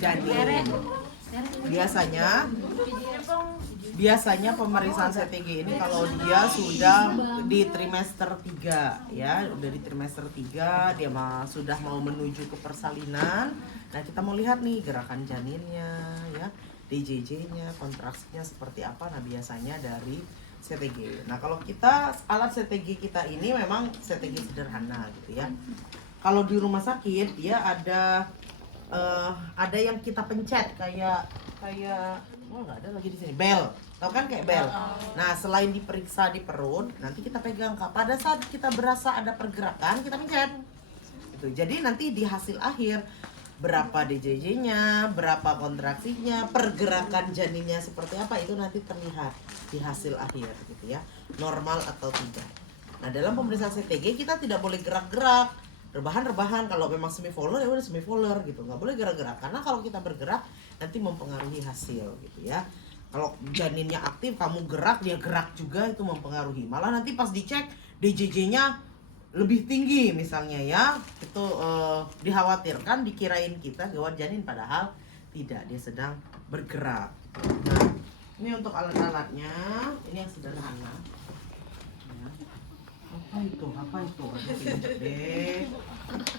janin. Biasanya pemeriksaan CTG ini kalau dia sudah di trimester 3 ya, udah di trimester 3 dia sudah mau menuju ke persalinan. Nah, kita mau lihat nih gerakan janinnya ya, DJJ-nya, kontraksinya seperti apa. Nah, biasanya dari CTG. Nah, kalau kita alat CTG kita ini memang CTG sederhana gitu ya. Kalau di rumah sakit dia ada yang kita pencet kayak oh nggak ada lagi di sini, bel, tau kan kayak bel. Nah, selain diperiksa di perut, nanti kita pegang. Pada saat kita berasa ada pergerakan, kita pencet. Gitu. Jadi nanti di hasil akhir berapa DJJ-nya, berapa kontraksinya, pergerakan janinnya seperti apa, itu nanti terlihat di hasil akhir gitu ya, normal atau tidak. Nah, dalam pemeriksaan CTG kita tidak boleh gerak-gerak, rebahan. Kalau memang semivolar ya udah semivolar gitu, nggak boleh gerak-gerak, karena kalau kita bergerak nanti mempengaruhi hasil gitu ya. Kalau janinnya aktif, kamu gerak, dia gerak juga, itu mempengaruhi. Malah nanti pas dicek DJJ-nya lebih tinggi misalnya ya, itu dikhawatirkan, dikirain kita gawat janin, padahal tidak, dia sedang bergerak. Nah, ini untuk alat-alatnya, ini yang sederhana. Ya. Apa itu?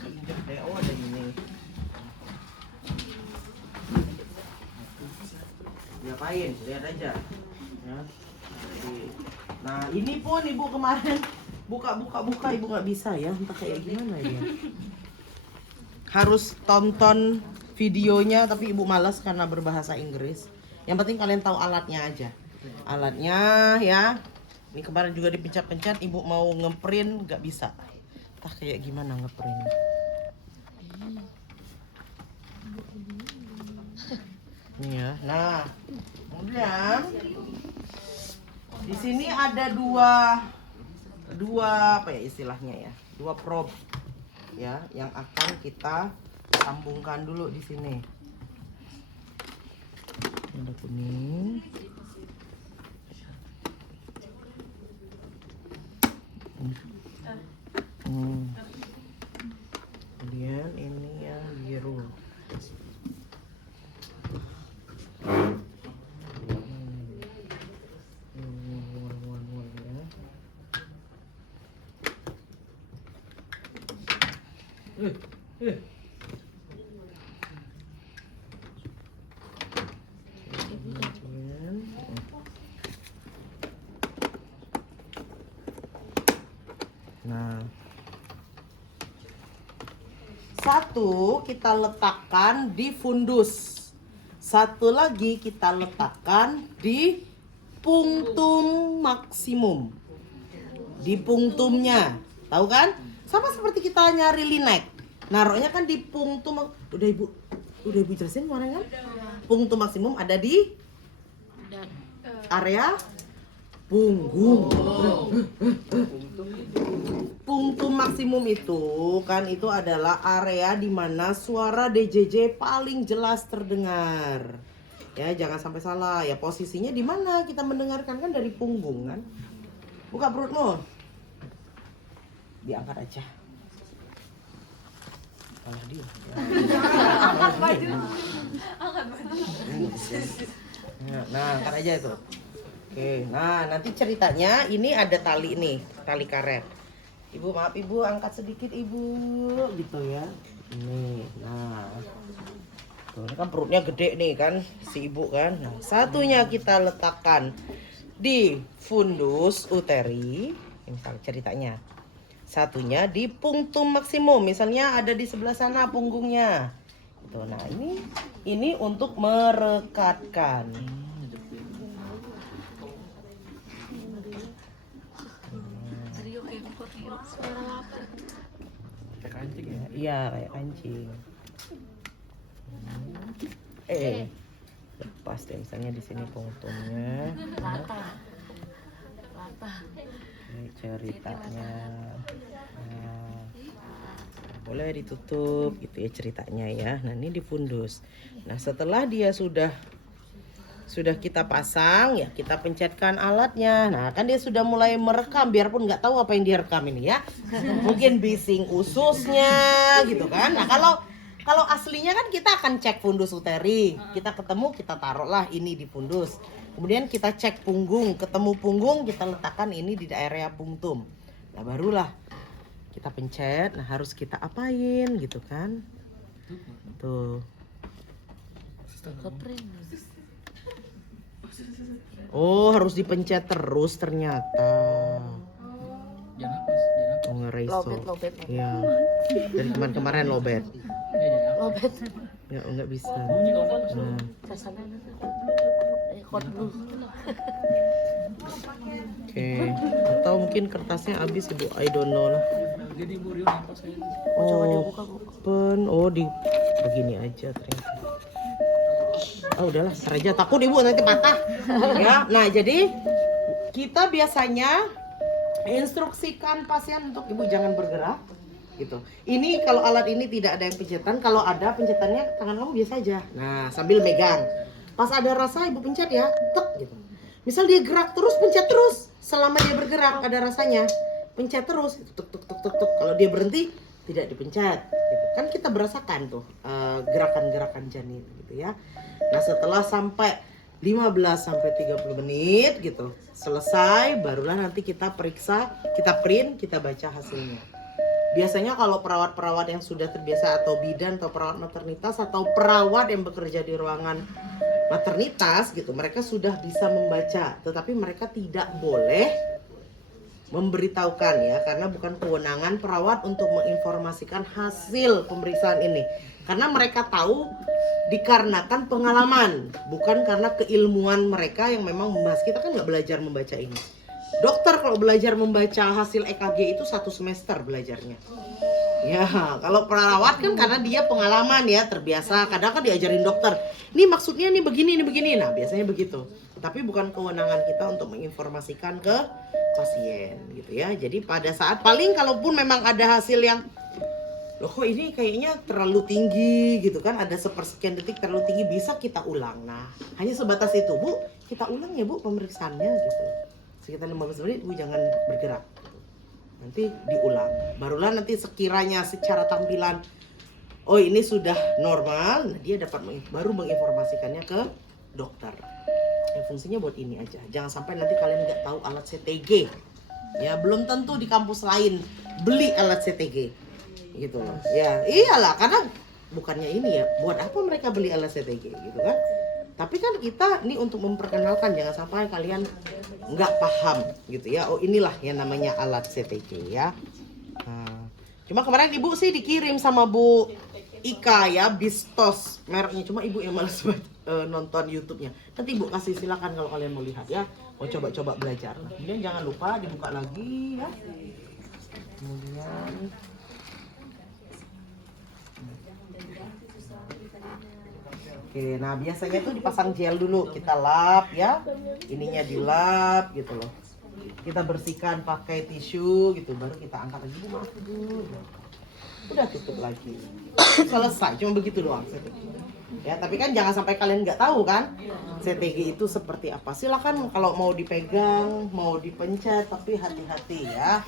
Injek deh. Oh, ada ini. Diapain? Lihat aja. Ya. Nah, ini pun ibu kemarin buka ibu nggak bisa ya, entah kayak gimana ya. Harus tonton videonya, tapi ibu malas karena berbahasa Inggris. Yang penting kalian tahu alatnya aja. Alatnya ya. Ini kemarin juga dipencet-pencet, ibu mau ngeprint nggak bisa. Entah kayak gimana ngeprint. Nih ya. Nah, kemudian di sini ada dua apa ya istilahnya ya, dua probe ya, yang akan kita sambungkan dulu di sini. Ada kuning. Kemudian ini yang biru. Nah, satu kita letakkan di fundus, satu lagi kita letakkan di punktum maksimum, di punktumnya, tahu kan? Sama seperti kita nyari linek, naruhnya kan di punktum. Udah ibu jelasin kemarin kan? Punktum maksimum ada di area punggung. Punktum maksimum itu kan, itu adalah area di mana suara DJJ paling jelas terdengar. Ya, jangan sampai salah ya, posisinya di mana kita mendengarkan kan dari punggung kan. Buka perutmu. Diangkat aja. Malah dia. Nah, angkat aja itu. Oke, nah nanti ceritanya ini ada tali nih, tali karet. Ibu maaf ibu, angkat sedikit ibu, gitu ya. Ini, nah, tuh, ini kan perutnya gede nih kan, si ibu kan. Nah, satunya kita letakkan di fundus uteri, misal ceritanya. Satunya di punktum maksimum, misalnya ada di sebelah sana punggungnya. Tuh, nah ini untuk merekatkan. Kayak anjing ya? Iya, kayak anjing. Lepas deh, misalnya di sini punktumnya. Ini ceritanya. Nah, boleh ditutup gitu ya ceritanya ya. Nah, ini di fundus. Nah, setelah dia sudah kita pasang ya, kita pencetkan alatnya. Nah, kan dia sudah mulai merekam, biarpun nggak tahu apa yang dia rekam ini ya. Mungkin bising ususnya gitu kan. Nah, Kalau aslinya kan kita akan cek fundus uteri. Kita ketemu, kita taruhlah ini di fundus. Kemudian kita cek punggung, ketemu punggung, kita letakkan ini di area punctum. Nah barulah kita pencet. Nah harus kita apain gitu kan? Tuh. Oh harus dipencet terus ternyata. Oh ngereso. Lobet. Ya. Dari kemarin lobet. Lobet. Enggak bisa. Nah. Oke. Atau mungkin kertasnya habis Ibu, I don't know lah. Open. Oh di begini aja ternyata. Oh udahlah, ntar aja, takut Ibu nanti patah. Ya, nah jadi kita biasanya instruksikan pasien untuk Ibu jangan bergerak gitu. Ini kalau alat ini tidak ada yang pencetan, kalau ada pencetannya tangan kamu biasa aja. Nah, sambil megang. Pas ada rasa Ibu pencet ya, tek gitu. Misal dia gerak terus, pencet terus. Selama dia bergerak ada rasanya, pencet terus. Tuk tuk tuk tuk tuk. Kalau dia berhenti tidak dipencet gitu. Kan kita berasakan tuh gerakan-gerakan janin gitu ya. Nah, setelah sampai 15 sampai 30 menit gitu selesai, barulah nanti kita periksa, kita print, kita baca hasilnya. Biasanya kalau perawat-perawat yang sudah terbiasa atau bidan atau perawat maternitas atau perawat yang bekerja di ruangan maternitas gitu, mereka sudah bisa membaca, tetapi mereka tidak boleh memberitahukan ya, karena bukan kewenangan perawat untuk menginformasikan hasil pemeriksaan ini. Karena mereka tahu dikarenakan pengalaman, bukan karena keilmuan mereka yang memang membahas. Kita kan nggak belajar membaca ini. Dokter kalau belajar membaca hasil EKG itu 1 semester belajarnya. Ya, kalau perawat kan karena dia pengalaman ya, terbiasa. Kadang kan diajarin dokter, ini maksudnya nih begini, ini begini. Nah, biasanya begitu. Tapi bukan kewenangan kita untuk menginformasikan ke pasien gitu ya. Jadi pada saat paling kalaupun memang ada hasil yang loh kok ini kayaknya terlalu tinggi gitu kan, ada sepersekian detik terlalu tinggi, bisa kita ulang. Nah, hanya sebatas itu, Bu, kita ulang ya Bu pemeriksaannya gitu. Sekitar 15 menit Bu jangan bergerak. Nanti diulang. Barulah nanti sekiranya secara tampilan oh ini sudah normal, nah dia dapat baru menginformasikannya ke dokter. Ya, fungsinya buat ini aja. Jangan sampai nanti kalian nggak tahu alat CTG. Ya, belum tentu di kampus lain beli alat CTG. Gitu loh. Ya, iyalah karena bukannya ini ya, buat apa mereka beli alat CTG gitu kan? Tapi kan kita ini untuk memperkenalkan, jangan sampai kalian nggak paham gitu ya. Oh inilah yang namanya alat CTG ya. Nah, cuma kemarin Ibu sih dikirim sama Bu Ika ya, Bistos mereknya. Cuma Ibu yang malas nonton YouTube-nya. Nanti Ibu kasih silakan kalau kalian mau lihat ya. Mau coba-coba belajar. Nah, kemudian jangan lupa dibuka lagi ya. Kemudian oke, nah biasanya tuh dipasang gel dulu, kita lap ya, ininya dilap gitu loh. Kita bersihkan pakai tisu gitu, baru kita angkat lagi. Maaf Bu, udah tutup lagi. Selesai, cuma begitu doang CTG. Ya, tapi kan jangan sampai kalian nggak tahu kan CTG itu seperti apa. Silakan kalau mau dipegang, mau dipencet, tapi hati-hati ya.